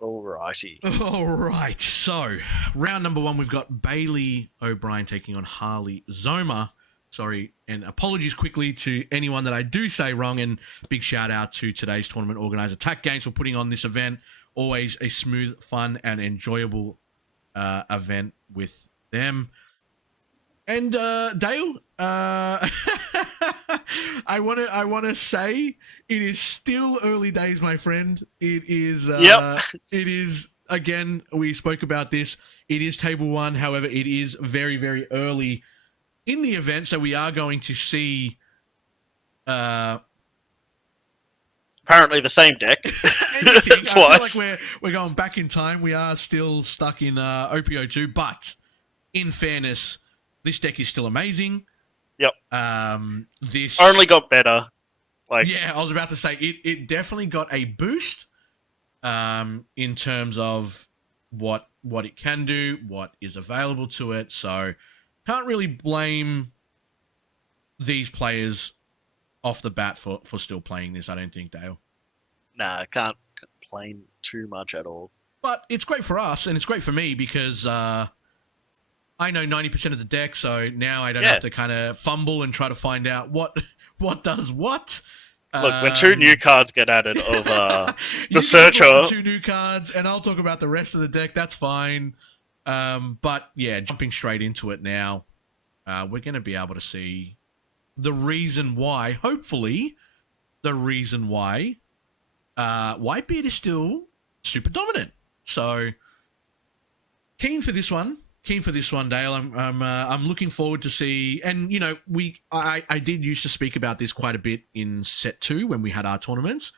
Alrighty. All right. So, round number 1, we've got Bailey O'Brien taking on Harley Zoma. Sorry, and apologies quickly to anyone that I do say wrong, and big shout out to today's tournament organizer, Tack Games, for putting on this event. Always a smooth, fun, and enjoyable event with them. And Dale, I want to say it is still early days, my friend. It is. It is. Again, we spoke about this. It is table 1. However, it is very, very early in the event, so we are going to see. Apparently, the same deck. Anything. Twice. I feel like we're going back in time. We are still stuck in OPO2, but in fairness, this deck is still amazing. Yep. This only got better. Yeah, I was about to say it definitely got a boost in terms of what it can do, what is available to it. So can't really blame these players off the bat for still playing this, I don't think, Dale. Nah, I can't complain too much at all. But it's great for us, and it's great for me because I know 90% of the deck, so now I don't have to kind of fumble and try to find out what does what. Look, when 2 new cards get added of the Searcher... 2 new cards, and I'll talk about the rest of the deck, that's fine. But yeah, jumping straight into it now, we're going to be able to see the reason why, hopefully, Whitebeard is still super dominant. So, keen for this one, Dale. I'm looking forward to see, and you know, I did used to speak about this quite a bit in set 2 when we had our tournaments.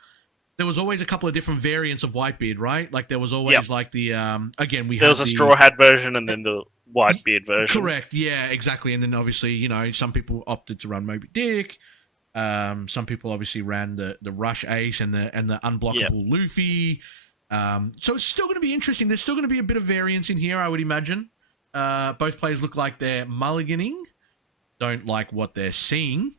There was always a couple of different variants of Whitebeard, right? Like there was always like the there was a Straw Hat version and then the Whitebeard version. Correct, yeah, exactly. And then obviously, you know, some people opted to run Moby Dick. Some people obviously ran the Rush Ace and the unblockable Luffy. So it's still going to be interesting. There's still going to be a bit of variance in here, I would imagine. Both players look like they're mulliganing. Don't like what they're seeing.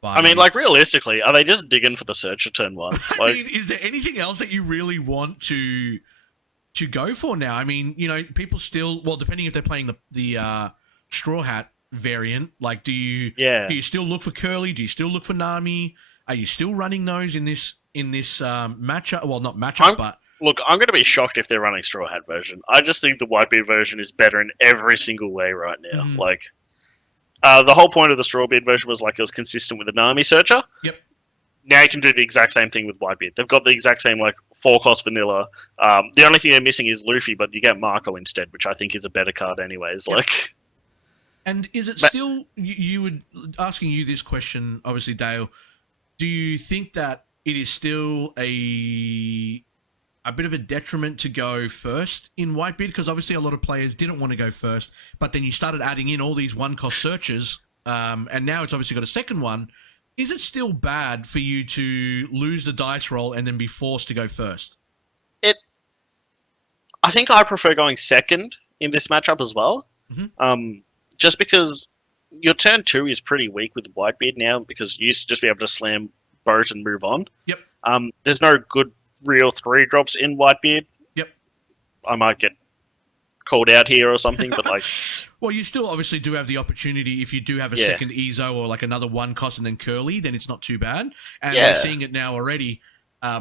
But I mean, like, realistically, are they just digging for the Searcher turn 1? I mean, is there anything else that you really want to go for now? I mean, you know, people still... Well, depending if they're playing the Straw Hat variant, like, do you still look for Curly? Do you still look for Nami? Are you still running those in this matchup? Well, not matchup, but... Look, I'm going to be shocked if they're running Straw Hat version. I just think the Whitebeard version is better in every single way right now. Mm-hmm. Like, the whole point of the Strawbeard version was like it was consistent with the Nami Searcher. Yep. Now you can do the exact same thing with Whitebeard. They've got the exact same, like, 4-cost vanilla. The only thing they're missing is Luffy, but you get Marco instead, which I think is a better card anyways. Yep. Like, and is it still... You would... Asking you this question, obviously, Dale, do you think that it is still a bit of a detriment to go first in Whitebeard? Because obviously a lot of players didn't want to go first, but then you started adding in all these 1-cost searches, and now it's obviously got a second one. Is it still bad for you to lose the dice roll and then be forced to go first? I think I prefer going second in this matchup as well. Mm-hmm. Just because your turn 2 is pretty weak with Whitebeard now, because you used to just be able to slam boat and move on. Yep. There's no good real 3-drops in Whitebeard. Yep. I might get called out here or something, but like... Well, you still obviously do have the opportunity if you do have a second Ezo or like another 1-cost and then Curly, then it's not too bad. And we're seeing it now already.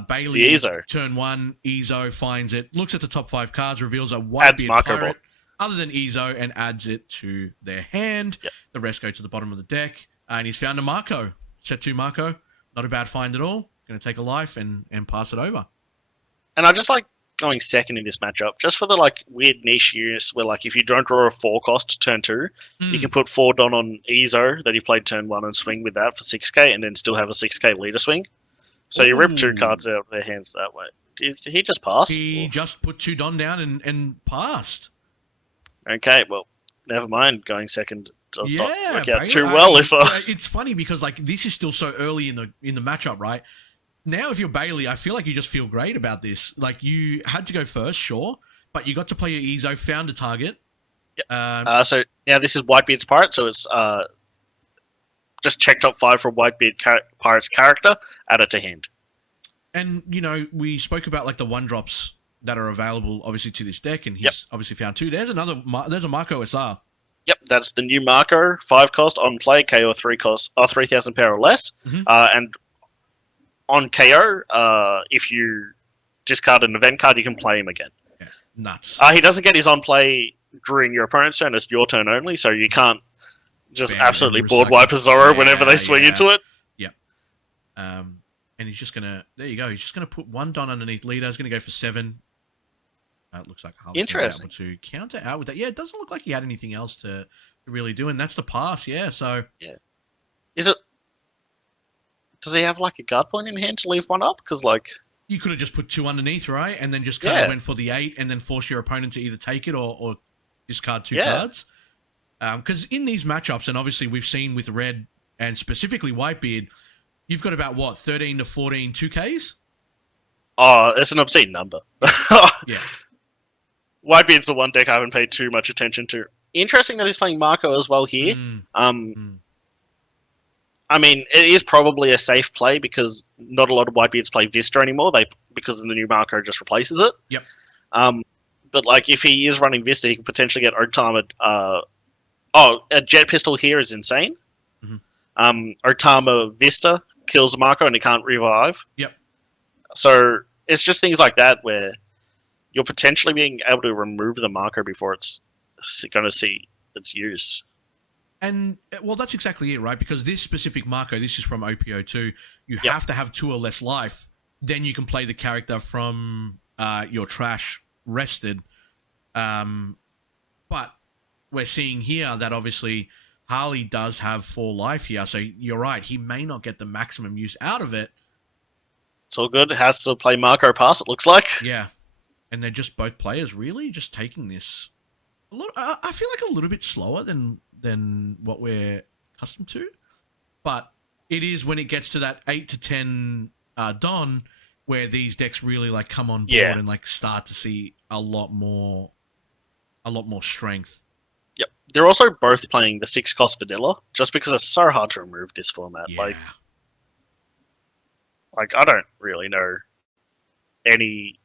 Bailey, turn 1, Ezo finds it, looks at the top 5 cards, reveals a Whitebeard pirate other than Ezo and adds it to their hand. Yep. The rest go to the bottom of the deck. And he's found a Marco. Set 2 Marco. Not a bad find at all. Going to take a life and pass it over. And I just like going second in this matchup, just for the like weird niche use where like if you don't draw a 4-cost turn 2, you can put 4 Don on Ezo that he played turn 1 and swing with that for 6k and then still have a 6k leader swing. So you rip 2 cards out of their hands that way. Did he just pass? He just put 2 Don down and passed. Okay, well, never mind. Going second does not work out Bailey, too well. It's funny because like this is still so early in the matchup, right? Now, if you're Bailey, I feel like you just feel great about this. Like, you had to go first, sure, but you got to play your Ezo, found a target. Yep. So now this is Whitebeard's Pirate, so it's just check top 5 for Whitebeard Pirate's character, add it to hand. And we spoke about like the one drops that are available, obviously, to this deck, and he's obviously found two. There's there's a Marco SR. Yep, that's the new Marco, 5 cost on play, KO 3 cost, 3,000 power or less, and on KO, if you discard an event card, you can play him again. Yeah, nuts. He doesn't get his on play during your opponent's turn; it's your turn only, so you can't just absolutely board wipe a Zoro whenever they swing into it. Yep. And he's just gonna. There you go. He's just gonna put 1 Don underneath leader. He's gonna go for 7. It looks like Harley's interesting to counter out with that. Yeah, it doesn't look like he had anything else to really do, and that's the pass. Yeah, so is it? Does he have like a guard point in hand to leave 1 up? Because like you could have just put 2 underneath, right, and then just kind of went for the 8, and then force your opponent to either take it or discard 2 cards. Because in these matchups, and obviously we've seen with Red and specifically Whitebeard, you've got about 13 to 14 2Ks. Oh, it's an obscene number. Yeah. Whitebeard's the one deck I haven't paid too much attention to. Interesting that he's playing Marco as well here. I mean, it is probably a safe play because not a lot of Whitebeards play Vista anymore. Because the new Marco just replaces it. Yep. But like if he is running Vista, he can potentially get Otama. A Jet Pistol here is insane. Otama Vista kills the Marco and he can't revive. Yep. So it's just things like that where you're potentially being able to remove the Marco before it's going to see its use. And, well, that's exactly it, right? Because this specific Marco, this is from OPO2, you have to have 2 or less life, then you can play the character from your trash rested. But we're seeing here that obviously Harley does have 4 life here, so you're right, he may not get the maximum use out of it. It's all good. It has to play Marco pass, it looks like. Yeah. And they're just both players really just taking this I feel like a little bit slower than what we're accustomed to. But it is when it gets to that 8 to 10 Don where these decks really like come on board and like start to see a lot more strength. Yep. They're also both playing the 6 cost vanilla, just because it's so hard to remove this format. Yeah. Like I don't really know any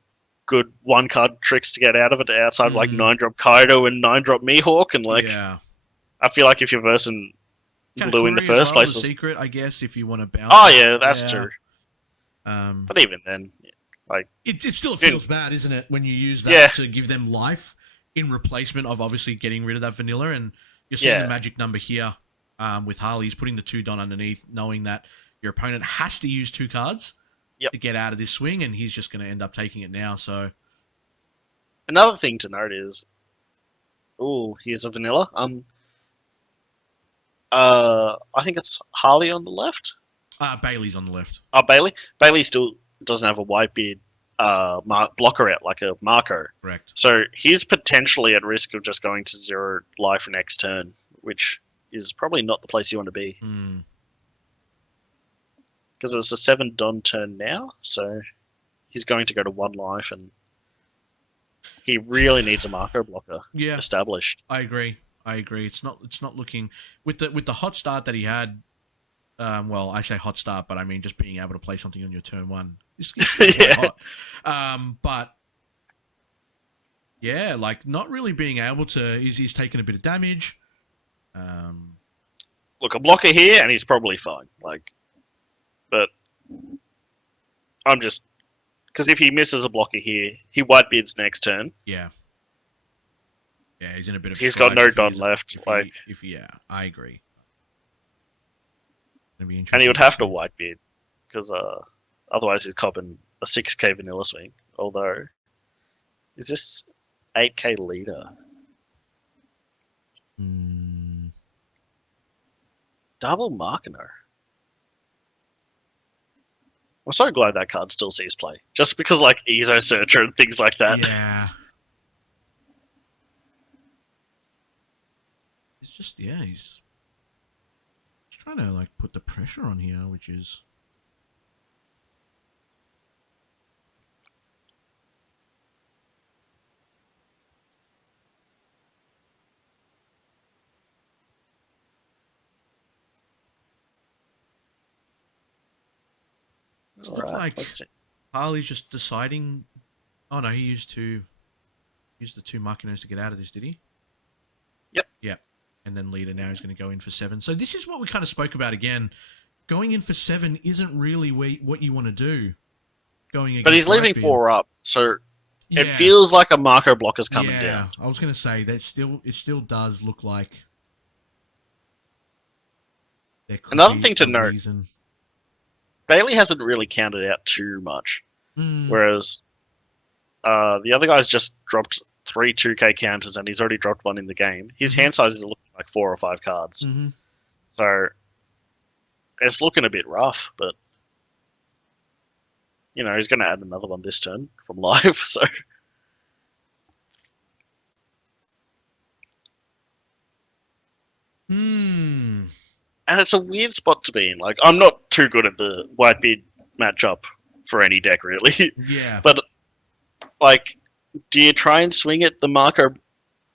good 1-card tricks to get out of it outside of like 9-drop Kaido and 9-drop Mihawk, and like I feel like if you're versing Blue in the first place, secret, I guess, if you want to bounce. Oh yeah, that's true. But even then, like it still feels bad, isn't it, when you use that to give them life in replacement of obviously getting rid of that vanilla, and you're seeing the magic number here with Harley. He's putting the 2 Don underneath, knowing that your opponent has to use 2 cards to get out of this swing, and he's just going to end up taking it now. So another thing to note is, here's a vanilla. I think it's Harley on the left. Bailey's on the left. Oh, Bailey. Bailey still doesn't have a Whitebeard blocker out like a Marco. Correct. So he's potentially at risk of just going to 0 life next turn, which is probably not the place you want to be. Because it's a 7 Don turn now, so he's going to go to 1 life, and he really needs a Marco blocker established. I agree. It's not looking with the hot start that he had. Well, I say hot start, but I mean just being able to play something on your turn 1. It's quite hot. But yeah, like not really being able to. He's taking a bit of damage. Look, a blocker here, and he's probably fine. But I'm just because if he misses a blocker here, he Whitebeards next turn. Yeah, he's in a bit of. He's got no Don left. I agree. And he would have to Whitebeard because otherwise he's copping a 6K vanilla swing. Although, is this 8K leader? Double Markiner. I'm so glad that card still sees play. Just because, like, Ezo Searcher and things like that. Yeah. It's just, he's trying to, like, put the pressure on here, which is... All right, Harley's just deciding. Oh no, he used the 2 Machinos to get out of this, did he? Yep. Yep. And then leader now is going to go in for 7. So this is what we kind of spoke about again. Going in for 7 isn't really what you want to do. Going against But he's leaving Whitebeard. 4 up, so Yeah. it feels like a Marco blocker's coming down. I was going to say that it still does look like there could Another be thing to a note, reason. Bailey hasn't really counted out too much, whereas the other guy's just dropped 3 2K counters and he's already dropped 1 in the game. His hand size is looking like 4 or 5 cards. So it's looking a bit rough, but you know, he's going to add another one this turn from live, so... And it's a weird spot to be in. Like, I'm not too good at the Whitebeard matchup for any deck, really. Yeah. But, like, do you try and swing at the marker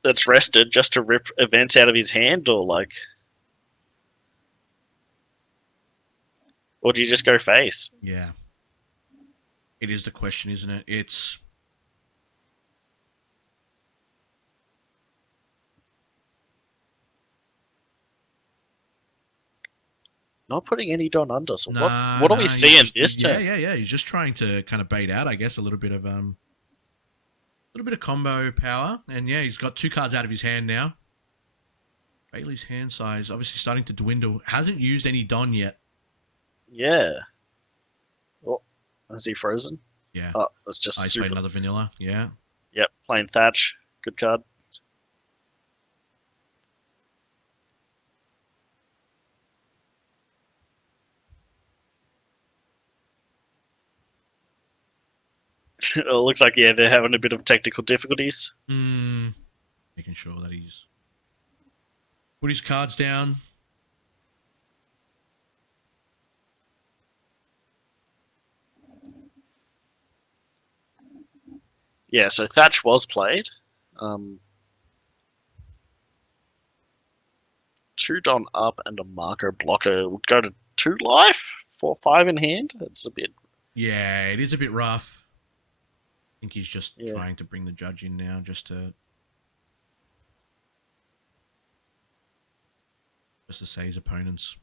that's rested just to rip events out of his hand, or, like... Or do you just go face? Yeah. It is the question, isn't it? It's... Not putting any Don under. So what are we seeing this turn? Yeah. He's just trying to kind of bait out, I guess, a little bit of combo power. And yeah, he's got 2 cards out of his hand now. Bailey's hand size obviously starting to dwindle. Hasn't used any Don yet. Yeah. Oh, is he frozen? Yeah. Oh, that's just he's super. played another vanilla. Yeah. Yep, playing Thatch. Good card. It looks like, yeah, they're having a bit of technical difficulties. Making sure that he's put his cards down. Yeah, so Thatch was played. 2 Don up and a marker blocker would go to 2 life, 4/5 in hand. That's a bit... Yeah, it is a bit rough. I think he's just trying to bring the judge in now just to say his opponent's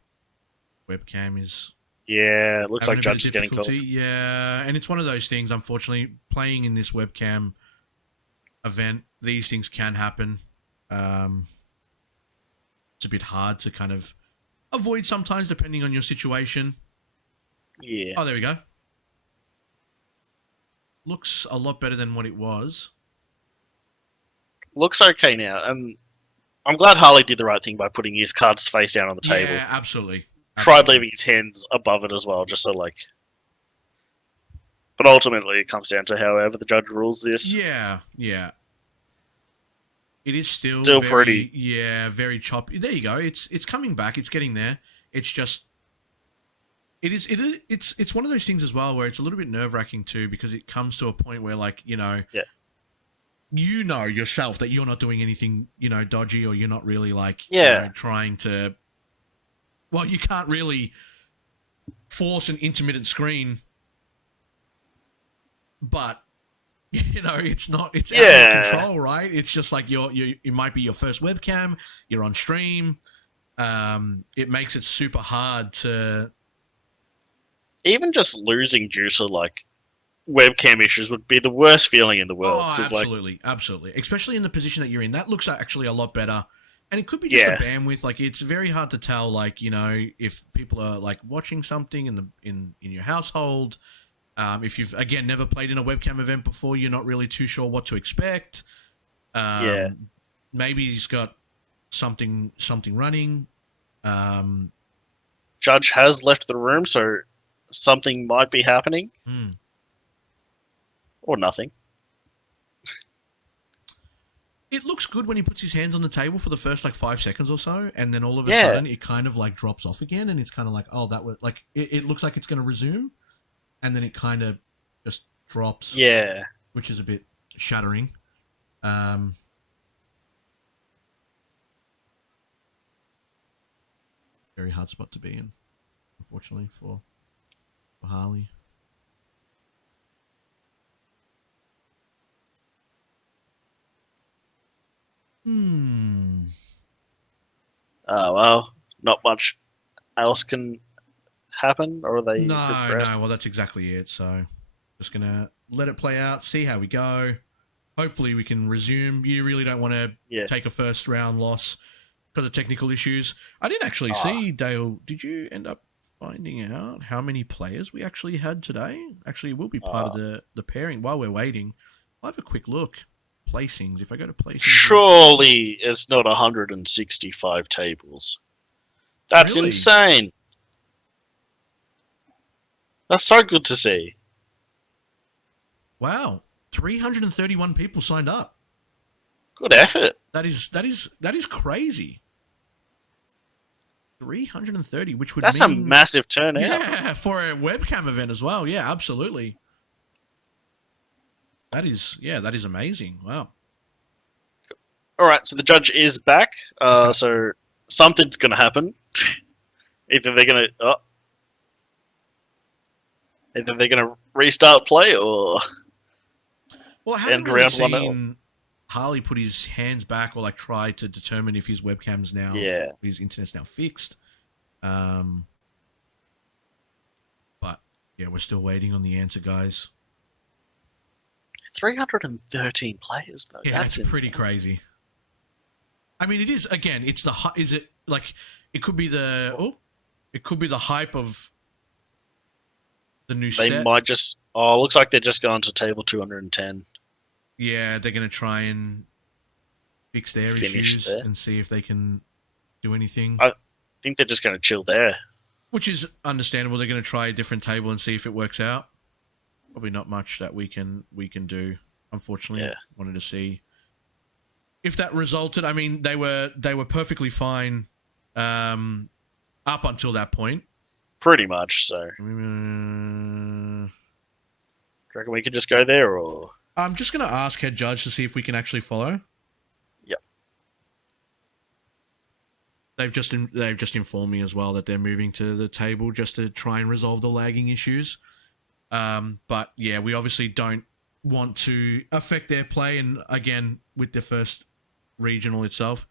webcam is... Yeah, it looks like judge is getting called. Yeah, and it's one of those things, unfortunately, playing in this webcam event, these things can happen. It's a bit hard to kind of avoid sometimes, depending on your situation. Yeah. Oh, there we go. Looks a lot better than what it was. Looks okay now. And I'm glad Harley did the right thing by putting his cards face down on the table. Yeah, absolutely. Tried leaving his hands above it as well, just so, like... But ultimately, it comes down to however the judge rules this. Yeah. It is still very, pretty. Yeah, very choppy. There you go. It's coming back. It's getting there. It's just... It's one of those things as well where it's a little bit nerve-wracking too, because it comes to a point where, like, you know... Yeah. You know yourself that you're not doing anything, you know, dodgy, or you're not really, like, trying to... Well, you can't really force an intermittent screen, but, you know, it's out of control, right? It's just like it might be your first webcam, you're on stream. It makes it super hard to... Even just losing due to, like, webcam issues would be the worst feeling in the world. Oh, absolutely. Especially in the position that you're in. That looks actually a lot better. And it could be just the bandwidth. Like, it's very hard to tell, like, you know, if people are, like, watching something in your household. If you've, again, never played in a webcam event before, you're not really too sure what to expect. Maybe he's got something running. Judge has left the room, so something might be happening. Or nothing. It looks good when he puts his hands on the table for the first, like, 5 seconds or so, and then all of a sudden it kind of, like, drops off again, and it's kind of like, oh, that was, like, it looks like it's going to resume, and then it kind of just drops. Yeah. Which is a bit shattering. Very hard spot to be in, unfortunately, for Harley. Hmm. Well, not much else can happen, or are they No, progressed? no. Well, that's exactly it. So, just gonna let it play out, see how we go. Hopefully, we can resume. You really don't want to Yeah. take a first round loss because of technical issues. I didn't actually Ah, see, Dale. Did you end up finding out how many players we actually had today? Actually, it will be part of ah. the pairing. While we're waiting, I'll have a quick look. Placings. If I go to placings, will it tell me? Surely it's not 165 tables. That's Really? insane. That's so good to see. Wow. 331 people signed up. Good effort. That is crazy. 330, which would That's a mean massive turnout. yeah, for a webcam event as well. Yeah, absolutely. That is amazing. Wow. All right, so the judge is back. Okay. So something's gonna happen. Either they're gonna, either they're gonna restart play or Well, I haven't end really round one out. seen Harley put his hands back or like try to determine if his webcam's now Yeah, his internet's now fixed. Um, but yeah, we're still waiting on the answer, guys. 313 players though. Yeah, That's it's pretty insane. crazy. I mean, it is again. It's the is it like it could be the it could be the hype of the new They set. might just. Oh, looks like they're just going to table 210. Yeah, they're gonna try and fix their Finish issues there. and see if they can do anything. I think they're just going to chill there. Which is understandable. They're gonna try a different table and see if it works out. Probably not much that we can do. Unfortunately, Yeah. wanted to see if that resulted. I mean, they were perfectly fine up until that point. Pretty much. So, do Uh, you reckon we could just go there, or? I'm just going to ask head judge to see if we can actually follow. Yep. They've just informed me as well that they're moving to the table just to try and resolve the lagging issues. But yeah, we obviously don't want to affect their play, and again with the first regional itself.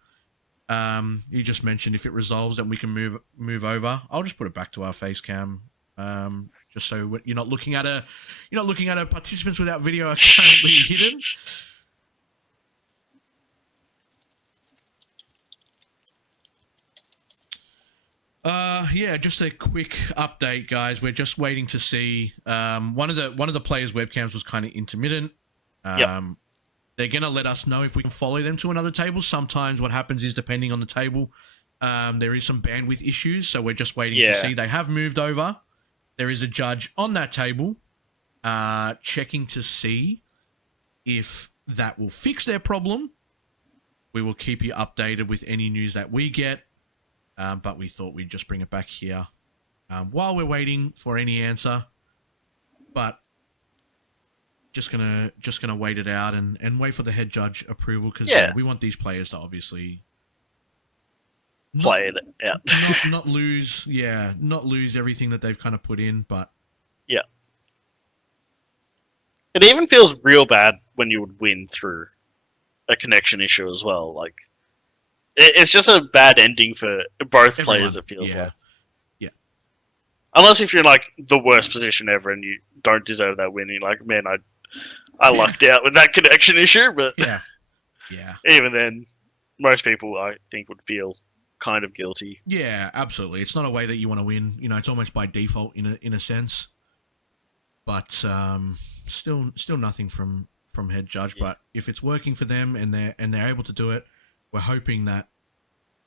You just mentioned if it resolves, then we can move over. I'll just put it back to our face cam, just so you're not looking at a participants without video are currently hidden. Yeah, just a quick update, guys. We're just waiting to see. One of the players' webcams was kind of intermittent. Yep. They're gonna let us know if we can follow them to another table. Sometimes what happens is, depending on the table, there is some bandwidth issues. So we're just waiting to see. They have moved over. There is a judge on that table, checking to see if that will fix their problem. We will keep you updated with any news that we get. But we thought we'd just bring it back here while we're waiting for any answer. But just gonna wait it out and wait for the head judge approval, because we want these players to obviously Play it out. not lose everything that they've kind of put in. But Yeah. It even feels real bad when you would win through a connection issue as well. Like, it's just a bad ending for both players, it feels like. Yeah. Unless if you're in, like, the worst position ever and you don't deserve that win, you're like, man, I lucked out with that connection issue, but Yeah. even then, most people, I think, would feel kind of guilty. Yeah, absolutely. It's not a way that you want to win. It's almost by default in a sense. But still nothing from head judge. Yeah. But if it's working for them and they're able to do it, we're hoping that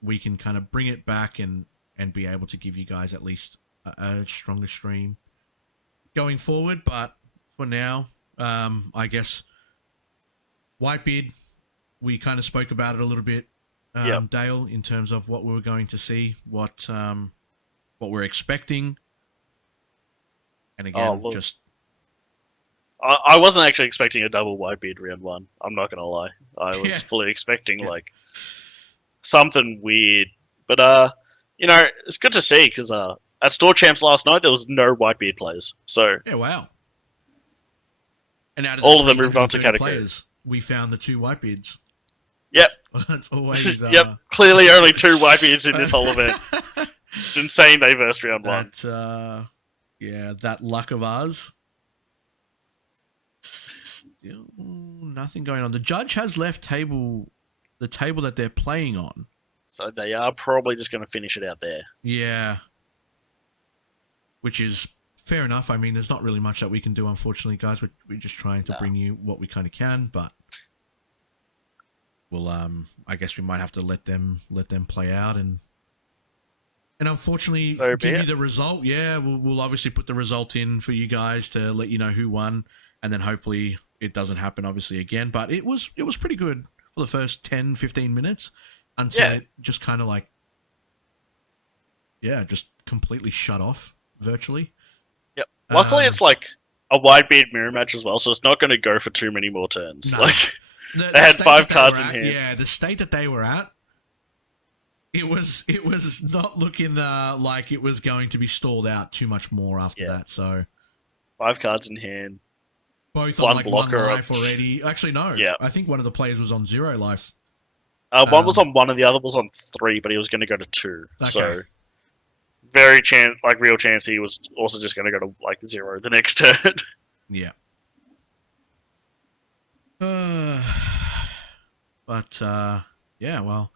we can kind of bring it back and be able to give you guys at least a stronger stream going forward. But for now, I guess Whitebeard, we kind of spoke about it a little bit, Dale, in terms of what we were going to see, what we're expecting. And again, just... I wasn't actually expecting a double Whitebeard round one. I'm not going to lie. I was fully expecting, like, something weird. But, it's good to see, because at Store Champs last night, there was no Whitebeard players. So yeah, wow. And out of all of them moved on to category. players, we found the two Whitebeards. Yep. That's always. Yep. Clearly, only 2 Whitebeards in this whole event. It's insane they versed round 1. Yeah, that luck of ours. Still nothing going on. The judge has left the table that they're playing on. So they are probably just going to finish it out there. Yeah. Which is fair enough. I mean, there's not really much that we can do, unfortunately, guys. We're just trying to bring you what we kind of can, but we'll I guess we might have to let them play out and unfortunately give you the result. Yeah, we'll obviously put the result in for you guys to let you know who won, and then hopefully it doesn't happen obviously again. But it was pretty good for the first 10-15 minutes until it just kind of like just completely shut off virtually. Yep. Luckily it's like a Whitebeard mirror match as well, so it's not going to go for too many more turns. No. Like they had 5 cards in hand. Yeah, the state that they were at, it was not looking like it was going to be stalled out too much more after that. So 5 cards in hand. Both on like 1 life already. Actually, no. Yeah. I think one of the players was on 0 life. One was on 1 and the other was on 3, but he was going to go to 2. Okay. So real chance he was also just going to go to like 0 the next turn. Yeah. But yeah, well,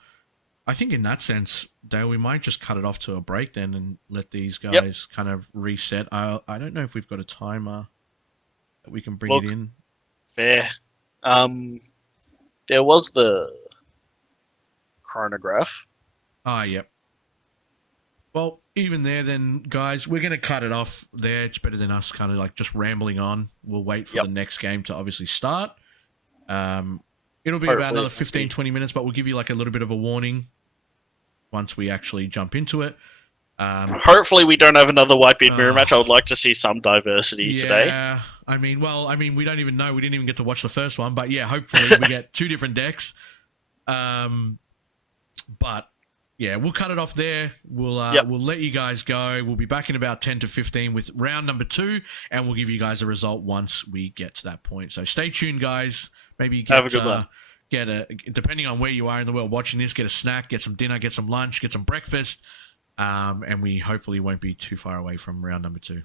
I think in that sense, Dale, we might just cut it off to a break then and let these guys kind of reset. I don't know if we've got a timer that we can bring it in. Fair. There was the chronograph. Yep. Well, even there then, guys, we're going to cut it off there. It's better than us kind of like just rambling on. We'll wait for the next game to obviously start. It'll be about another 15-20 minutes, but we'll give you like a little bit of a warning once we actually jump into it. Hopefully we don't have another Whitebeard mirror match. I would like to see some diversity today. Yeah, I mean, we don't even know. We didn't even get to watch the first one, but yeah, hopefully we get 2 different decks. But yeah, we'll cut it off there. We'll let you guys go. We'll be back in about 10 to 15 with round number 2, and we'll give you guys a result once we get to that point. So stay tuned, guys. Maybe have a good one. Depending on where you are in the world watching this, get a snack, get some dinner, get some lunch, get some breakfast, and we hopefully won't be too far away from round number 2.